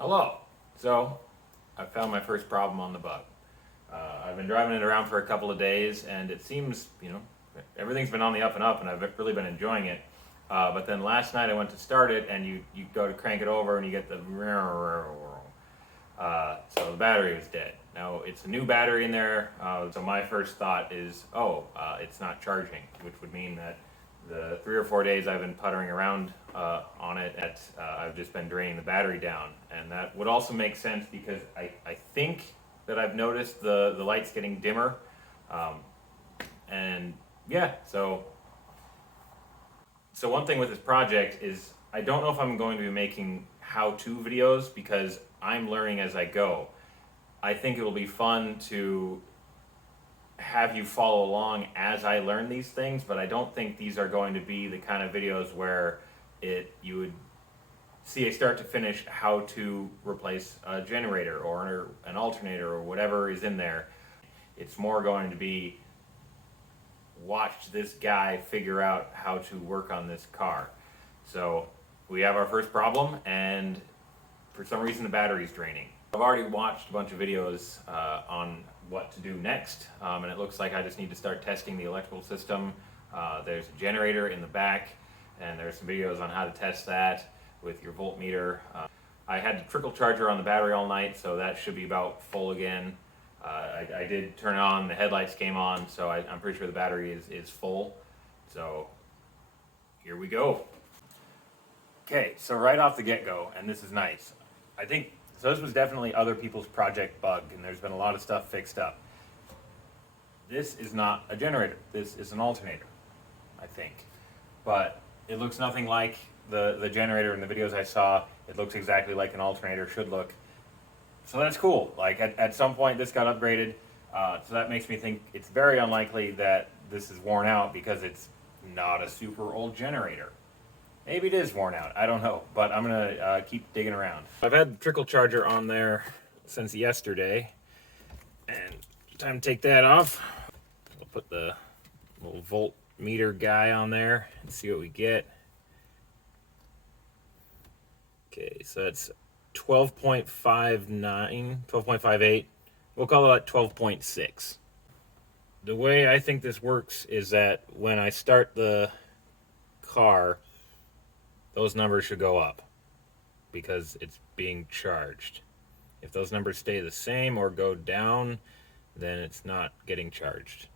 Hello. So, I found my first problem on the bug. I've been driving it around for a couple of days, and it seems, everything's been on the up and up, and I've really been enjoying it. But then last night I went to start it, and you go to crank it over, and you get the so the battery was dead. Now it's a new battery in there, so my first thought is, it's not charging, which would mean that the 3 or 4 days I've been puttering around on it, I've just been draining the battery down. And that would also make sense because I think that I've noticed the lights getting dimmer. And yeah, so one thing with this project is I don't know if I'm going to be making how-to videos because I'm learning as I go. I think it'll be fun to have you follow along as I learn these things, but I don't think these are going to be the kind of videos where you would see a start to finish how to replace a generator or an alternator or whatever is in there. It's more going to be watch this guy figure out how to work on this car. So we have our first problem, and for some reason the battery's draining. I've already watched a bunch of videos on what to do next, and it looks like I just need to start testing the electrical system. There's a generator in the back, and there's some videos on how to test that with your voltmeter. I had the trickle charger on the battery all night, so that should be about full again. I did turn it on, the headlights came on, so I'm pretty sure the battery is full. So here we go. Okay, so right off the get-go, and this is nice. So this was definitely other people's project bug, and there's been a lot of stuff fixed up. This is not a generator, this is an alternator, I think. But it looks nothing like the generator in the videos I saw. It looks exactly like an alternator should look. So that's cool. Like at some point this got upgraded, so that makes me think it's very unlikely that this is worn out because it's not a super old generator. Maybe it is worn out, I don't know, but I'm gonna keep digging around. I've had the trickle charger on there since yesterday, and time to take that off. We'll put the little voltmeter guy on there and see what we get. Okay, so it's 12.59, 12.58. We'll call it 12.6. The way I think this works is that when I start the car, those numbers should go up because it's being charged. If those numbers stay the same or go down, then it's not getting charged.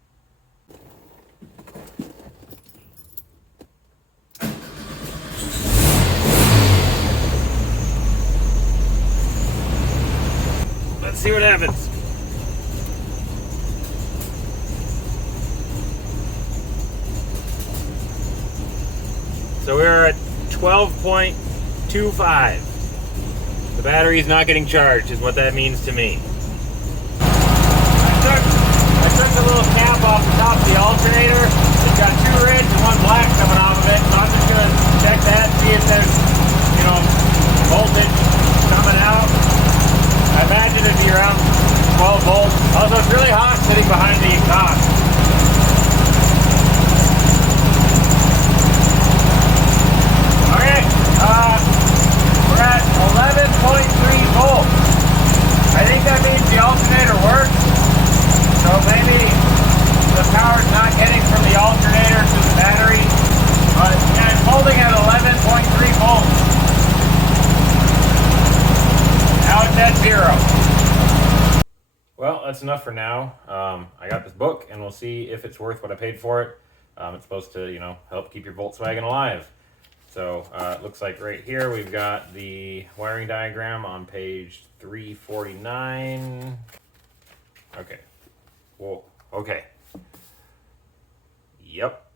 Let's see what happens. So we're at 12.25. The battery is not getting charged, is what that means to me. I took the little cap off the top of the alternator. It's got 2 reds and 1 black coming off of it. So I'm just going to check that, see if there's, voltage coming out. I imagine it'd be around 12 volts. Also, it's really hot sitting behind the exhaust. We're at 11.3 volts. I think that means the alternator works. So maybe the power's not getting from the alternator to the battery. But yeah, it's holding at 11.3 volts. Now it's at 0. Well, that's enough for now. I got this book, and we'll see if it's worth what I paid for it. It's supposed to, help keep your Volkswagen alive. So it looks like right here we've got the wiring diagram on page 349. Okay. Whoa. Okay. Yep.